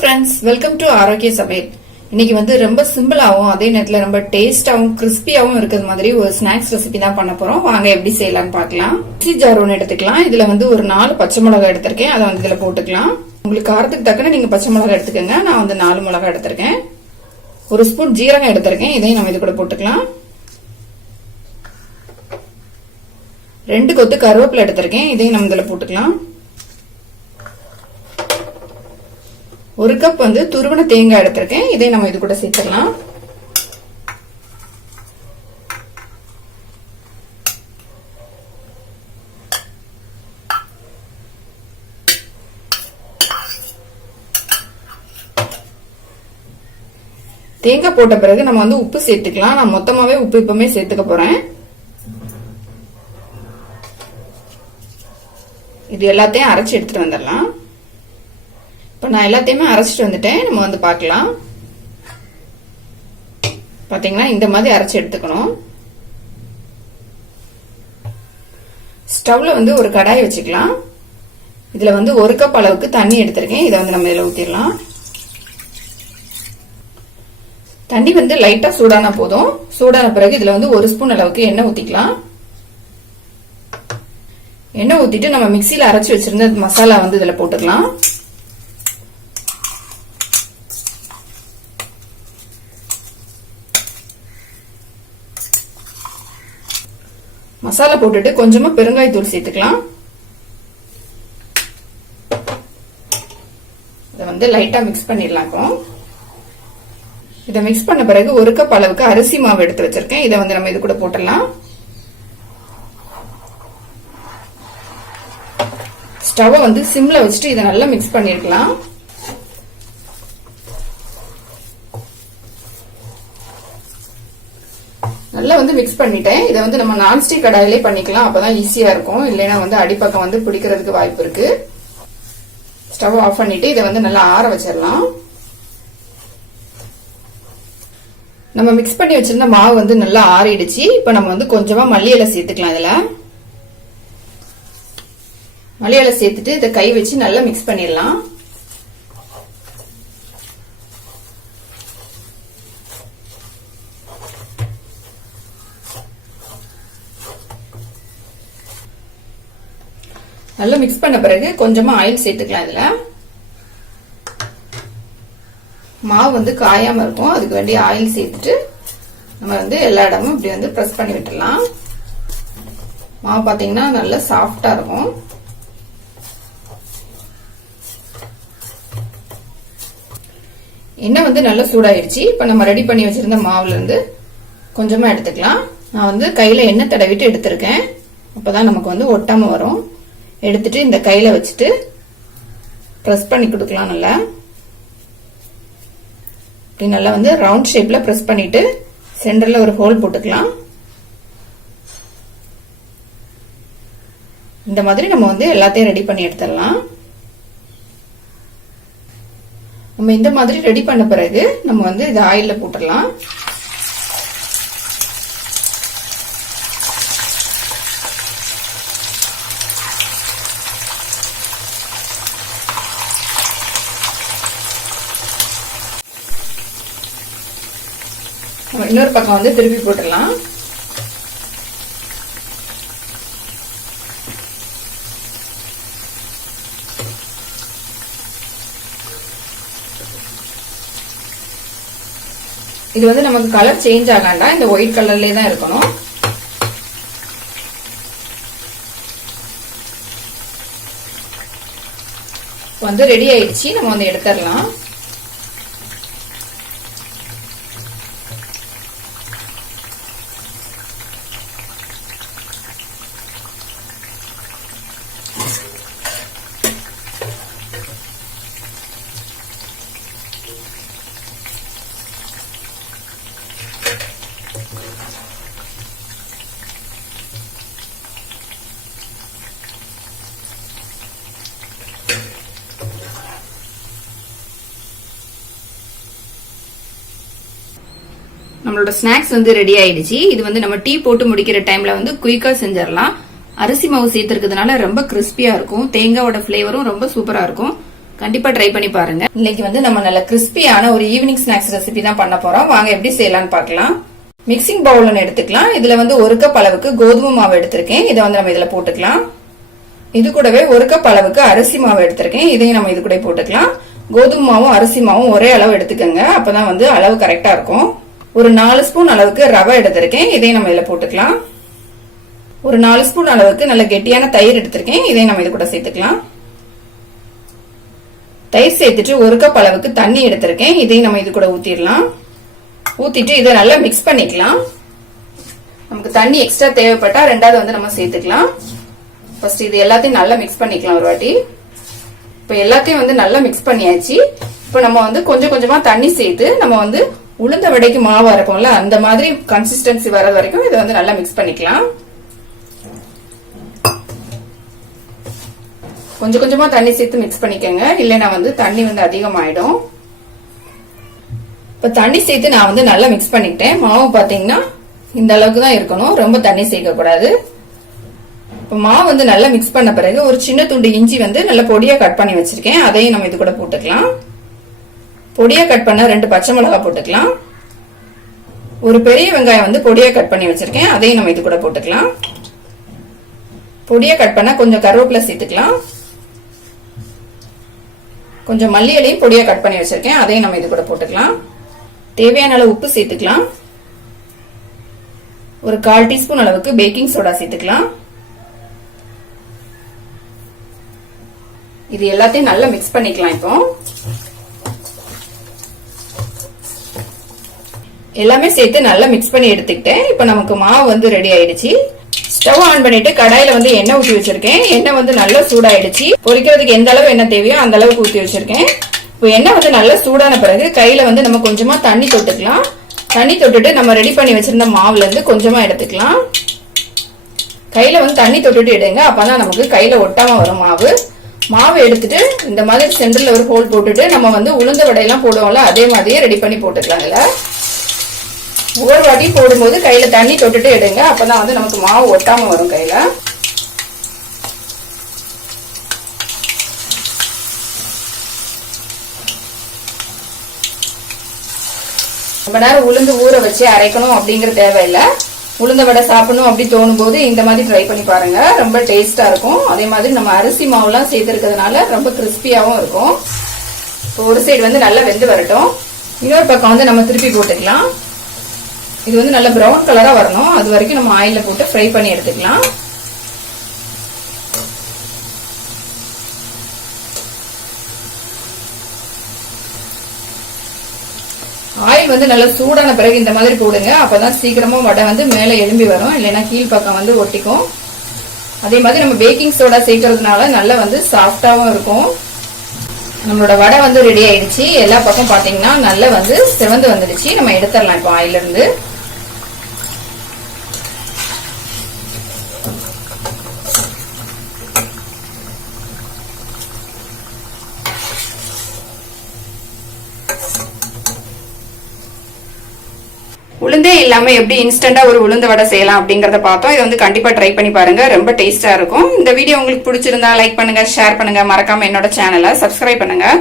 Friends welcome to ஆரோக்கிய சமையல் இன்னைக்கு வந்து ரொம்ப சிம்பிளாகவும் அதே நேரத்தில் ரொம்ப டேஸ்டாகவும் கிறிஸ்பியாகவும் இருக்கிற மாதிரி ஒரு ஸ்நாக்ஸ் ரெசிபி தான் பண்ண போறோம். வாங்க எப்படி செய்யலாம்னு பார்க்கலாம். மிக்சி ஜார் ஒன்று எடுத்துக்கலாம். இதுல வந்து ஒரு நாலு பச்சை மிளகாய் எடுத்திருக்கேன். அதை வந்து இதுல போட்டுக்கலாம். உங்களுக்கு காரத்துக்கு தக்கன நீங்க பச்சை மிளகாய் எடுத்துக்கோங்க. நான் வந்து நாலு மிளகாய் எடுத்திருக்கேன். ஒரு ஸ்பூன் ஜீரகம் எடுத்திருக்கேன். இதையும் நம்ம இது கூட போட்டுக்கலாம். ரெண்டு கொத்து கருவேப்பிலை எடுத்திருக்கேன். இதையும் நம்ம இதில் போட்டுக்கலாம். ஒரு கப் வந்து துருவன தேங்காய் எடுத்திருக்கேன். இதை நம்ம இது கூட சேர்த்துக்கலாம். தேங்காய் போட்ட பிறகு நம்ம வந்து உப்பு சேர்த்துக்கலாம். நான் மொத்தமாவே உப்பு இப்பவுமே சேர்த்துக்க போறேன். இது எல்லாத்தையும் அரைச்சு எடுத்துட்டு வந்துடலாம். இப்போ நான் எல்லாத்தையுமே அரைச்சிட்டு வந்துட்டேன். நம்ம வந்து பார்க்கலாம். பார்த்தீங்கன்னா இந்த மாதிரி அரைச்சி எடுத்துக்கணும். ஸ்டவ்ல வந்து ஒரு கடாய் வச்சுக்கலாம். இதில் வந்து ஒரு கப் அளவுக்கு தண்ணி எடுத்திருக்கேன். இதை வந்து நம்ம இதில் ஊற்றிடலாம் தண்ணி வந்து லைட்டாக சூடான போதும். சூடான பிறகு இதில் வந்து ஒரு ஸ்பூன் அளவுக்கு எண்ணெய் ஊற்றிக்கலாம் எண்ணெய் ஊற்றிட்டு நம்ம மிக்சியில் அரைச்சு வச்சிருந்த மசாலா வந்து இதில் போட்டுக்கலாம். மசாலா போட்டுட்டு கொஞ்சமா பெருங்காயத்தூள் சேர்த்துக்கலாம். இதை வந்து லைட்டா மிக்ஸ் பண்ணிடலாம் இதை மிக்ஸ் பண்ண பிறகு ஒரு கப் அளவுக்கு அரிசி மாவு எடுத்து வச்சிருக்கேன். இதை வந்து நம்ம இது கூட போட்டுடலாம். ஸ்டவ்வை வந்து சிம்ல வச்சுட்டு இதை நல்லா மிக்ஸ் பண்ணிருக்கலாம் நல்லா வந்து மிக்ஸ் பண்ணிட்டேன். இதை வந்து நம்ம நான்ஸ்டிக் கடாயிலே பண்ணிக்கலாம். அப்பதான் ஈஸியா இருக்கும். இல்லைன்னா வந்து அடிப்பக்கம் வந்து பிடிக்கிறதுக்கு வாய்ப்பு இருக்கு. ஸ்டவ் ஆஃப் பண்ணிட்டு இதை வந்து நல்லா ஆற வச்சிடலாம். நம்ம மிக்ஸ் பண்ணி வச்சிருந்த மாவு வந்து நல்லா ஆறிடுச்சு. இப்ப நம்ம வந்து கொஞ்சமா மல்லி இலை சேர்த்துக்கலாம் இதுல. மல்லி இலை சேர்த்துட்டு இதை கை வச்சு நல்லா மிக்ஸ் பண்ணிடலாம். நல்லா மிக்ஸ் பண்ண பிறகு கொஞ்சமா ஆயில் சேர்த்துக்கலாம் இதுல. மாவு வந்து காயாம இருக்கும். அதுக்கு வேண்டிய ஆயில் சேர்த்துட்டு நம்ம வந்து எல்லா இடமும் இப்படி வந்து ப்ரெஸ் பண்ணி விட்டுடலாம். மாவு பார்த்தீங்கன்னா நல்லா சாஃப்டா இருக்கும். எண்ணெய் வந்து நல்லா சூடாயிடுச்சு இப்போ நம்ம ரெடி பண்ணி வச்சிருந்த மாவுல இருந்து கொஞ்சமா எடுத்துக்கலாம். நான் வந்து கையில எண்ணெய் தடவிட்டு எடுத்திருக்கேன். அப்பதான் நமக்கு வந்து ஒட்டாம வரும். எடுத்துட்டு இந்த கையில வச்சுட்டு ப்ரெஸ் பண்ணி கொடுக்கலாம் நல்லா. இப்படி நல்லா வந்து ரவுண்ட் ஷேப்ல ப்ரெஸ் பண்ணிட்டு சென்டர்ல ஒரு ஹோல் போட்டுக்கலாம். இந்த மாதிரி நம்ம வந்து எல்லாத்தையும் ரெடி பண்ணி எடுத்துடலாம். நம்ம இந்த மாதிரி ரெடி பண்ண பிறகு நம்ம வந்து இது ஆயிலில் போட்டுடலாம். இன்னொரு பக்கம் வந்து திருப்பி போட்டுடலாம். இது வந்து நமக்கு கலர் சேஞ்ச் ஆகாண்டா இந்த ஒயிட் கலர்லயே தான் இருக்கணும். வந்து ரெடி ஆயிடுச்சு நம்ம வந்து எடுத்துடலாம். நம்மளோட ஸ்நாக்ஸ் வந்து ரெடி ஆயிடுச்சு. இது வந்து நம்ம டீ போட்டு முடிக்கிற டைம்ல வந்து குயிக்கா செஞ்சிடலாம். அரிசி மாவு சேர்த்துருக்கிறதுனால ரொம்ப கிறிஸ்பியா இருக்கும். தேங்காவோட ஃபிளேவரும் ரொம்ப சூப்பரா இருக்கும். கண்டிப்பா ட்ரை பண்ணி பாருங்க. இன்னைக்கு வந்து நம்ம நல்ல கிறிஸ்பியான ஒரு ஈவினிங் ஸ்நாக்ஸ் ரெசிபி தான் பண்ண போறோம். வாங்க எப்படி செய்யலாம்னு பார்க்கலாம். மிக்சிங் பவுல் ஒன்று எடுத்துக்கலாம். இதுல வந்து ஒரு கப் அளவுக்கு கோதுமை மாவு எடுத்திருக்கேன். இதை வந்து நம்ம இதுல போட்டுக்கலாம். இது கூடவே ஒரு கப் அளவுக்கு அரிசி மாவு எடுத்திருக்கேன். இதையும் நம்ம இது கூட போட்டுக்கலாம். கோதுமை மாவும் அரிசி மாவும் ஒரே அளவு எடுத்துக்கோங்க. அப்பதான் வந்து அளவு கரெக்டா இருக்கும். ஒரு நாலு ஸ்பூன் அளவுக்கு ரவை எடுத்திருக்கேன். இதையும் நம்ம இதில் போட்டுக்கலாம். ஒரு நாலு ஸ்பூன் அளவுக்கு நல்ல கெட்டியான தயிர் எடுத்திருக்கேன். இதையும் நம்ம இது கூட சேர்த்துக்கலாம். தயிர் சேர்த்துட்டு ஒரு கப் அளவுக்கு தண்ணி எடுத்திருக்கேன். இதையும் நம்ம இது கூட ஊத்திடலாம். ஊத்திட்டு இதை நல்லா மிக்ஸ் பண்ணிக்கலாம். நமக்கு தண்ணி எக்ஸ்ட்ரா தேவைப்பட்டா ரெண்டாவது வந்து நம்ம சேர்த்துக்கலாம். ஃபர்ஸ்ட் இது எல்லாத்தையும் நல்லா மிக்ஸ் பண்ணிக்கலாம் ஒரு வாட்டி. இப்போ எல்லாத்தையும் வந்து நல்லா மிக்ஸ் பண்ணியாச்சு. இப்போ நம்ம வந்து கொஞ்சம் கொஞ்சமாக தண்ணி சேர்த்து நம்ம வந்து உளுந்த வடைக்கு மாவு அரைப்போம்ல அந்த மாதிரி கன்சிஸ்டன்சி வர வரைக்கும் இதை வந்து நல்லா மிக்ஸ் பண்ணிக்கலாம். கொஞ்சம் கொஞ்சமா தண்ணி சேர்த்து மிக்ஸ் பண்ணிக்கோங்க. இல்லைன்னா வந்து தண்ணி வந்து அதிகமாயிடும். இப்ப தண்ணி சேர்த்து நான் வந்து நல்லா மிக்ஸ் பண்ணிக்கிட்டேன். மாவு பாத்தீங்கன்னா இந்த அளவுக்கு தான் இருக்கணும். ரொம்ப தண்ணி சேர்க்க கூடாது. இப்போ மாவு வந்து நல்லா மிக்ஸ் பண்ண பிறகு ஒரு சின்ன துண்டு இஞ்சி வந்து நல்லா பொடியா கட் பண்ணி வச்சிருக்கேன். அதையும் நம்ம இது கூட போட்டுக்கலாம். பொடியை கட் பண்ண ரெண்டு பச்சை மிளகாய் போட்டுக்கலாம். ஒரு பெரிய வெங்காயம் வந்து பொடியை கட் பண்ணி வச்சிருக்கேன். அதையும் நம்ம இது கூட போட்டுக்கலாம். பொடியை கட் பண்ண கொஞ்சம் கருவேப்பிலை சேர்த்துக்கலாம். கொஞ்சம் மல்லி இலையும் கட் பண்ணி வச்சிருக்கேன். அதையும் நம்ம இது கூட போட்டுக்கலாம். தேவையான அளவு உப்பு சேர்த்துக்கலாம். ஒரு கால் டீஸ்பூன் அளவுக்கு பேக்கிங் சோடா சேர்த்துக்கலாம். இது எல்லாத்தையும் நல்லா மிக்ஸ் பண்ணிக்கலாம் இப்போ. எல்லாமே சேர்த்து நல்லா மிக்ஸ் பண்ணி எடுத்துக்கிட்டேன். இப்போ நமக்கு மாவு வந்து ரெடி ஆயிடுச்சு. ஸ்டவ் ஆன் பண்ணிட்டு கடாயில வந்து எண்ணெய் ஊற்றி வச்சிருக்கேன். எண்ணெய் வந்து நல்லா சூடாயிடுச்சு. பொரிக்கிறதுக்கு எந்த அளவு எண்ணெய் தேவையோ அந்த அளவுக்கு ஊற்றி வச்சிருக்கேன். இப்போ எண்ணெய் வந்து நல்லா சூடான பிறகு கையில வந்து நம்ம கொஞ்சமா தண்ணி தொட்டுக்கலாம். தண்ணி தொட்டுட்டு நம்ம ரெடி பண்ணி வச்சிருந்த மாவுல இருந்து கொஞ்சமா எடுத்துக்கலாம். கையில வந்து தண்ணி தொட்டுட்டு எடுங்க. அப்பதான் நமக்கு கையில ஒட்டாம வரும் மாவு. மாவு எடுத்துட்டு இந்த மாதிரி சென்டர்ல ஒரு ஹோல் போட்டுட்டு நம்ம வந்து உளுந்த வடையெல்லாம் போடுவோம்ல அதே மாதிரியே ரெடி பண்ணி போட்டுக்கலாம் இதுல ஒவ்வொரு வாட்டி போடும்போது கையில தண்ணி தொட்டுட்டு எடுங்க. அப்பதான் வந்து நமக்கு மாவு ஒட்டாம வரும் கையில. ரொம்ப நேரம் உளுந்து ஊற வச்சு அரைக்கணும் அப்படிங்கிற தேவையில்லை. உளுந்த வடை சாப்பிடணும் அப்படி தோணும் போது இந்த மாதிரி ட்ரை பண்ணி பாருங்க. ரொம்ப டேஸ்டா இருக்கும். அதே மாதிரி நம்ம அரிசி மாவுலாம் சேர்த்துருக்கிறதுனால ரொம்ப கிறிஸ்பியாவும் இருக்கும். இப்போ ஒரு சைடு வந்து நல்லா வெந்து வரட்டும். இன்னொரு பக்கம் வந்து நம்ம திருப்பி போட்டுக்கலாம். இது வந்து நல்ல ப்ரௌன் கலரா வரணும். அது வரைக்கும் நம்ம ஆயில போட்டு ஃப்ரை பண்ணி எடுத்துக்கலாம். ஆயில் வந்து நல்லா சூடான பிறகு இந்த மாதிரி போடுங்க. அப்பதான் சீக்கிரமா வடை வந்து மேல எழும்பி வரும். இல்லைன்னா கீழ் பக்கம் வந்து ஒட்டிக்கும். அதே மாதிரி நம்ம பேக்கிங் சோடா சேர்க்கறதுனால நல்லா வந்து சாஃப்டாவும் இருக்கும். நம்மளோட வடை வந்து ரெடி ஆயிடுச்சு. எல்லா பக்கம் பாத்தீங்கன்னா நல்லா வந்து சிவந்து வந்துடுச்சு. நம்ம எடுத்துடலாம் இப்போ ஆயில உளுந்தே இல்லாமல் எப்படி இன்ஸ்டண்ட்டாக ஒரு உளுந்து வடை செய்யலாம் அப்படிங்கிறத பார்த்தோம். இதை வந்து கண்டிப்பாக ட்ரை பண்ணி பாருங்கள் ரொம்ப டேஸ்ட்டாக இருக்கும். இந்த வீடியோ உங்களுக்கு பிடிச்சிருந்தா லைக் பண்ணுங்கள் ஷேர் பண்ணுங்கள் மறக்காமல் என்னோட சேனலை சப்ஸ்கிரைப் பண்ணுங்கள்